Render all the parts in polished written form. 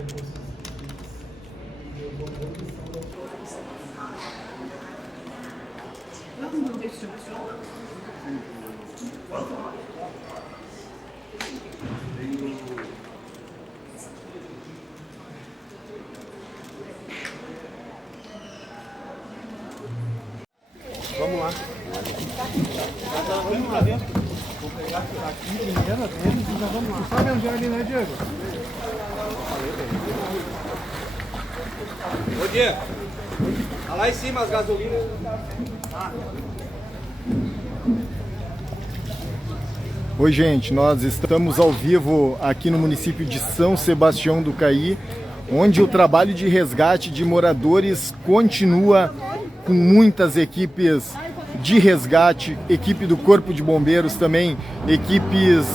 Vamos lá. Vamos lá dentro. Vou pegar aqui primeiro deles e já vamos lá. Sabe onde é ali, né, Diego? Ô Diego, tá lá em cima as gasolinas. Oi gente, nós estamos ao vivo aqui no município de São Sebastião do Caí, onde o trabalho de resgate de moradores continua com muitas equipes de resgate, equipe do Corpo de Bombeiros também, equipes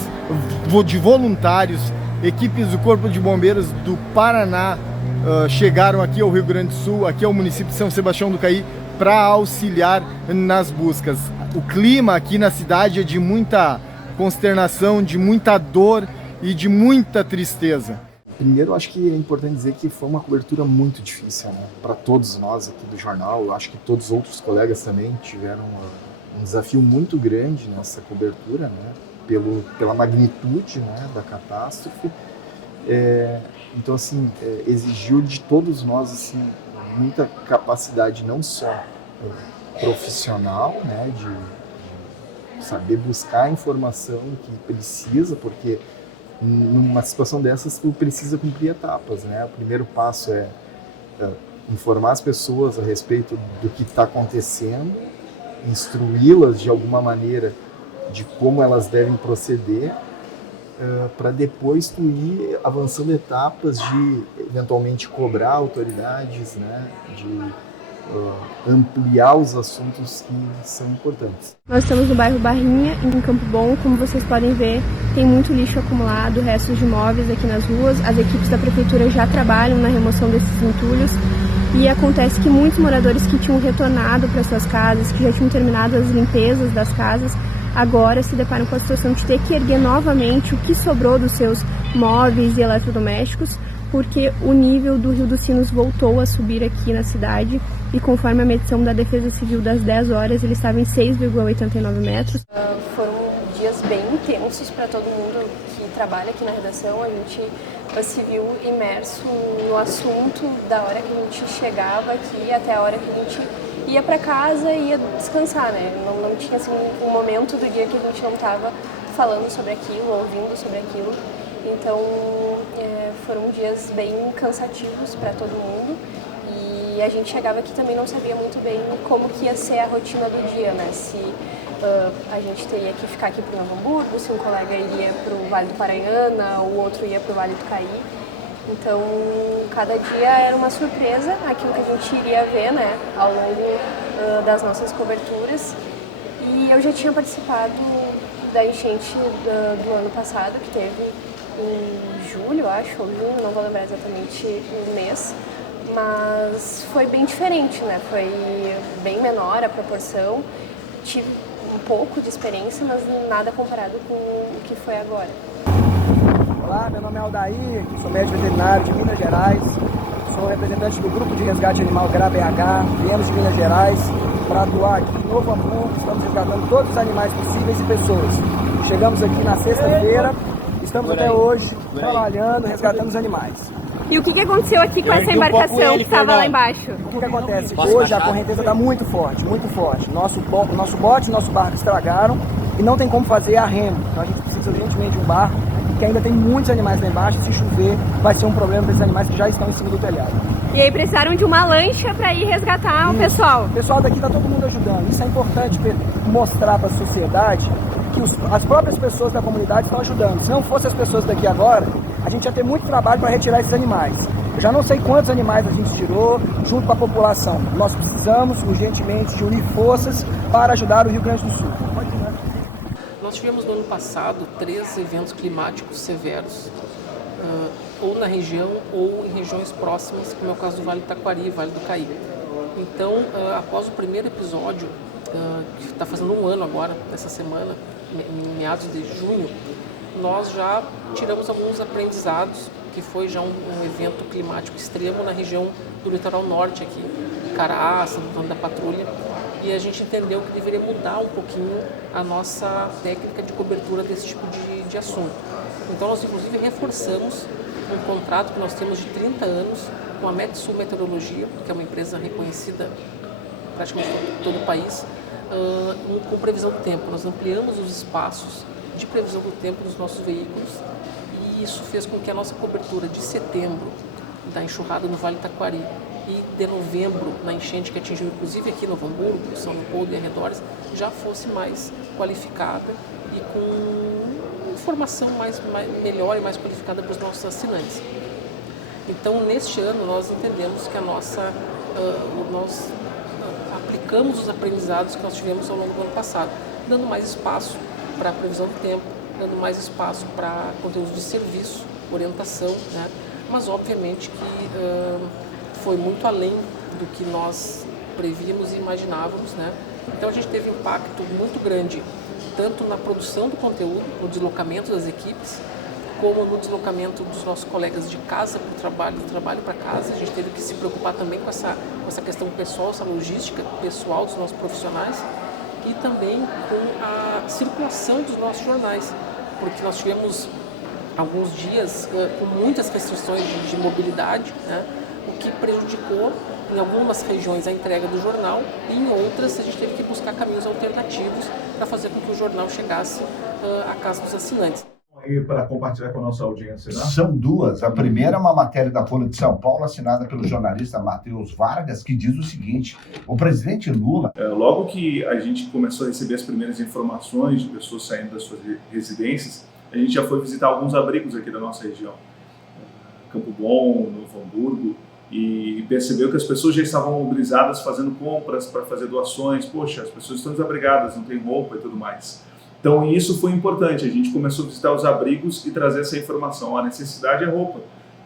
de voluntários, equipes do Corpo de Bombeiros do Paraná chegaram aqui ao Rio Grande do Sul, aqui ao município de São Sebastião do Caí, para auxiliar nas buscas. O clima aqui na cidade é de muita consternação, de muita dor e de muita tristeza. Primeiro, eu acho que é importante dizer que foi uma cobertura muito difícil, né? Para todos nós aqui do jornal. Eu acho que todos os outros colegas também tiveram um desafio muito grande nessa cobertura, né? Pela magnitude, né, da catástrofe. Então, assim, exigiu de todos nós assim, muita capacidade, não só profissional, né, de saber buscar a informação que precisa, porque numa situação dessas tu precisa cumprir etapas, né? O primeiro passo é informar as pessoas a respeito do que está acontecendo, instruí-las de alguma maneira de como elas devem proceder, para depois tu ir avançando etapas de eventualmente cobrar autoridades, né? De ampliar os assuntos que são importantes. Nós estamos no bairro Barrinha, em Campo Bom. Como vocês podem ver, tem muito lixo acumulado, restos de móveis aqui nas ruas. As equipes da prefeitura já trabalham na remoção desses entulhos e acontece que muitos moradores que tinham retornado para suas casas, que já tinham terminado as limpezas das casas, agora se deparam com a situação de ter que erguer novamente o que sobrou dos seus móveis e eletrodomésticos, porque o nível do Rio dos Sinos voltou a subir aqui na cidade e conforme a medição da Defesa Civil das 10 horas, ele estava em 6,89 metros. Foram dias bem intensos para todo mundo que trabalha aqui na redação. A gente se viu imerso no assunto da hora que a gente chegava aqui até a hora que a gente ia para casa e ia descansar, né? Não tinha assim, um momento do dia que a gente não estava falando sobre aquilo, ouvindo sobre aquilo. Então, foram dias bem cansativos para todo mundo e a gente chegava aqui também não sabia muito bem como que ia ser a rotina do dia, né? Se a gente teria que ficar aqui para o Novo Hamburgo, se um colega iria para o Vale do Paranhana, o outro ia para o Vale do Caí. Então, cada dia era uma surpresa aquilo que a gente iria ver, né, ao longo das nossas coberturas. E eu já tinha participado da enchente do ano passado, que teve em julho, acho, ou junho, não vou lembrar exatamente o mês, mas foi bem diferente, né? Foi bem menor a proporção, tive um pouco de experiência, mas nada comparado com o que foi agora. Olá, meu nome é Aldair, sou médico veterinário de Minas Gerais, sou representante do Grupo de Resgate Animal GRA-BH, viemos de Minas Gerais para atuar aqui em Novo Hamburgo, estamos resgatando todos os animais possíveis e pessoas. Chegamos aqui na sexta-feira, estamos até hoje trabalhando, resgatando os animais. E o que aconteceu aqui com essa embarcação que estava lá embaixo? O que acontece? Hoje a correnteza está muito forte, muito forte. Nosso bote e nosso barco estragaram e não tem como fazer a remo. Então a gente precisa urgentemente de um barco, que ainda tem muitos animais lá embaixo. Se chover, vai ser um problema para esses animais que já estão em cima do telhado. E aí precisaram de uma lancha para ir resgatar o pessoal. O pessoal daqui está todo mundo ajudando. Isso é importante mostrar para a sociedade que as próprias pessoas da comunidade estão ajudando. Se não fossem as pessoas daqui agora, a gente ia ter muito trabalho para retirar esses animais. Eu já não sei quantos animais a gente tirou junto com a população. Nós precisamos urgentemente de unir forças para ajudar o Rio Grande do Sul. Nós tivemos no ano passado 3 eventos climáticos severos, ou na região ou em regiões próximas, como é o caso do Vale do Taquari e Vale do Caí. Então, após o primeiro episódio, que está fazendo um ano agora, nessa semana, em meados de junho, nós já tiramos alguns aprendizados, que foi já um evento climático extremo na região do litoral norte aqui, Caraá, Santo Antônio da Patrulha, e a gente entendeu que deveria mudar um pouquinho a nossa técnica de cobertura desse tipo de assunto. Então nós inclusive reforçamos um contrato que nós temos de 30 anos com a Metsul Meteorologia, que é uma empresa reconhecida praticamente em todo o país, com previsão do tempo. Nós ampliamos os espaços de previsão do tempo dos nossos veículos e isso fez com que a nossa cobertura de setembro da enxurrada no Vale do Taquari e de novembro na enchente que atingiu inclusive aqui no Novo Hamburgo, São Leopoldo e arredores, já fosse mais qualificada e com informação melhor e mais qualificada para os nossos assinantes. Então, neste ano, nós entendemos que nós aplicamos os aprendizados que nós tivemos ao longo do ano passado, dando mais espaço para a previsão do tempo, dando mais espaço para conteúdos de serviço, orientação, né? Mas obviamente que foi muito além do que nós prevíamos e imaginávamos, né? Então a gente teve um impacto muito grande, tanto na produção do conteúdo, no deslocamento das equipes, como no deslocamento dos nossos colegas de casa para o trabalho, do trabalho para casa. A gente teve que se preocupar também com essa questão pessoal, essa logística pessoal dos nossos profissionais e também com a circulação dos nossos jornais, porque nós tivemos alguns dias com muitas restrições de mobilidade, né, o que prejudicou em algumas regiões a entrega do jornal e em outras a gente teve que buscar caminhos alternativos para fazer com que o jornal chegasse à casa dos assinantes. Para compartilhar com a nossa audiência, né? São duas. A primeira é uma matéria da Folha de São Paulo, assinada pelo jornalista Matheus Vargas, que diz o seguinte: o presidente Lula... Logo que a gente começou a receber as primeiras informações de pessoas saindo das suas residências, a gente já foi visitar alguns abrigos aqui da nossa região, Campo Bom, Novo Hamburgo, e percebeu que as pessoas já estavam mobilizadas fazendo compras para fazer doações. Poxa, as pessoas estão desabrigadas, não tem roupa e tudo mais. Então isso foi importante, a gente começou a visitar os abrigos e trazer essa informação. A necessidade é roupa.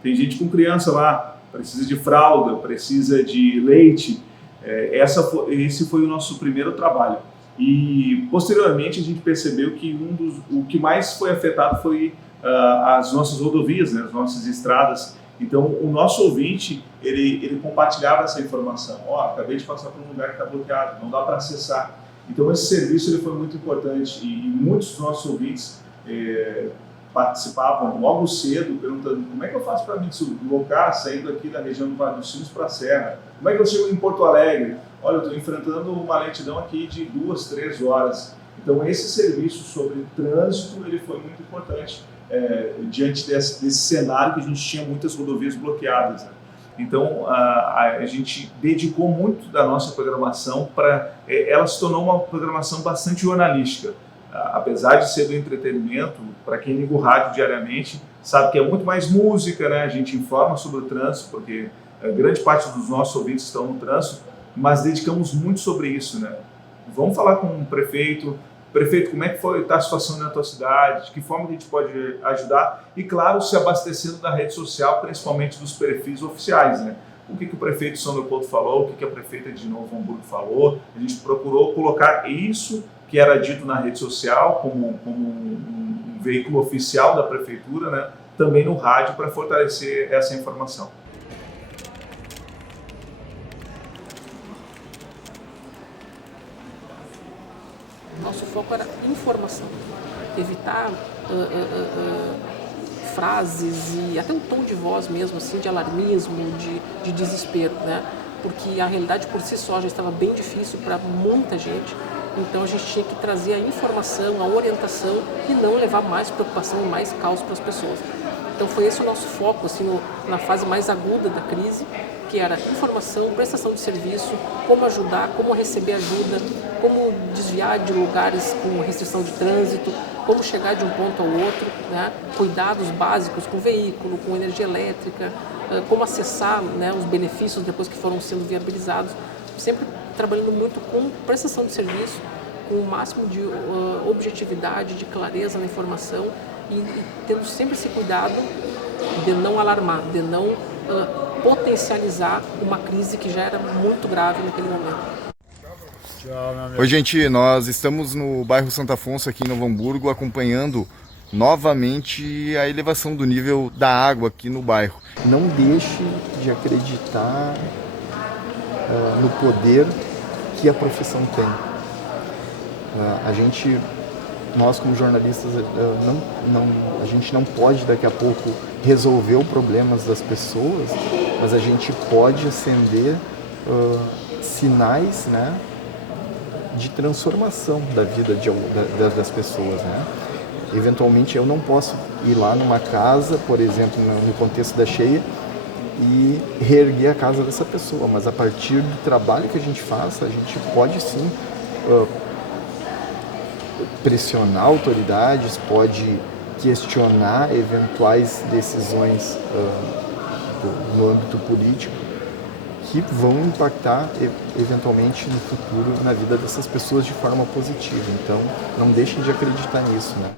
Tem gente com criança lá, precisa de fralda, precisa de leite. Esse foi o nosso primeiro trabalho. E posteriormente a gente percebeu que o que mais foi afetado foi as nossas rodovias, né, as nossas estradas. Então o nosso ouvinte, ele compartilhava essa informação. Acabei de passar por um lugar que está bloqueado, não dá para acessar. Então esse serviço ele foi muito importante e muitos dos nossos ouvintes participavam logo cedo, perguntando como é que eu faço para me deslocar saindo aqui da região do Vale dos Sinos para a Serra? Como é que eu chego em Porto Alegre? Olha, eu estou enfrentando uma lentidão aqui de 2, 3 horas. Então esse serviço sobre trânsito ele foi muito importante diante desse cenário que a gente tinha muitas rodovias bloqueadas, né? Então, a gente dedicou muito da nossa programação para... ela se tornou uma programação bastante jornalística. Apesar de ser do entretenimento, para quem liga o rádio diariamente, sabe que é muito mais música, né? A gente informa sobre o trânsito, porque grande parte dos nossos ouvintes estão no trânsito, mas dedicamos muito sobre isso, né? Vamos falar com o prefeito. Prefeito, como é que está a situação na tua cidade? De que forma que a gente pode ajudar? E, claro, se abastecendo da rede social, principalmente dos perfis oficiais, né? O que o prefeito de São Leopoldo falou, o que a prefeita de Novo Hamburgo falou. A gente procurou colocar isso que era dito na rede social como um veículo oficial da prefeitura, né? Também no rádio para fortalecer essa informação. Nosso foco era informação, evitar frases e até um tom de voz mesmo, assim, de alarmismo, de desespero, né? Porque a realidade por si só já estava bem difícil para muita gente, então a gente tinha que trazer a informação, a orientação e não levar mais preocupação e mais caos para as pessoas. Então foi esse o nosso foco, assim, na fase mais aguda da crise, que era informação, prestação de serviço, como ajudar, como receber ajuda, como desviar de lugares com restrição de trânsito, como chegar de um ponto ao outro, né? Cuidados básicos com veículo, com energia elétrica, como acessar, né, os benefícios depois que foram sendo viabilizados, sempre trabalhando muito com prestação de serviço, com o máximo de objetividade, de clareza na informação e tendo sempre esse cuidado de não alarmar, de não potencializar uma crise que já era muito grave naquele momento. Oi, gente, nós estamos no bairro Santo Afonso, aqui em Novo Hamburgo, acompanhando novamente a elevação do nível da água aqui no bairro. Não deixe de acreditar no poder que a profissão tem. Nós como jornalistas, a gente não pode daqui a pouco resolver os problemas das pessoas, mas a gente pode acender sinais, né, de transformação da vida das pessoas, né? Eventualmente eu não posso ir lá numa casa, por exemplo, no contexto da cheia, e reerguer a casa dessa pessoa, mas a partir do trabalho que a gente faça, a gente pode sim pressionar autoridades, pode questionar eventuais decisões no âmbito político que vão impactar eventualmente no futuro na vida dessas pessoas de forma positiva. Então, não deixem de acreditar nisso, né?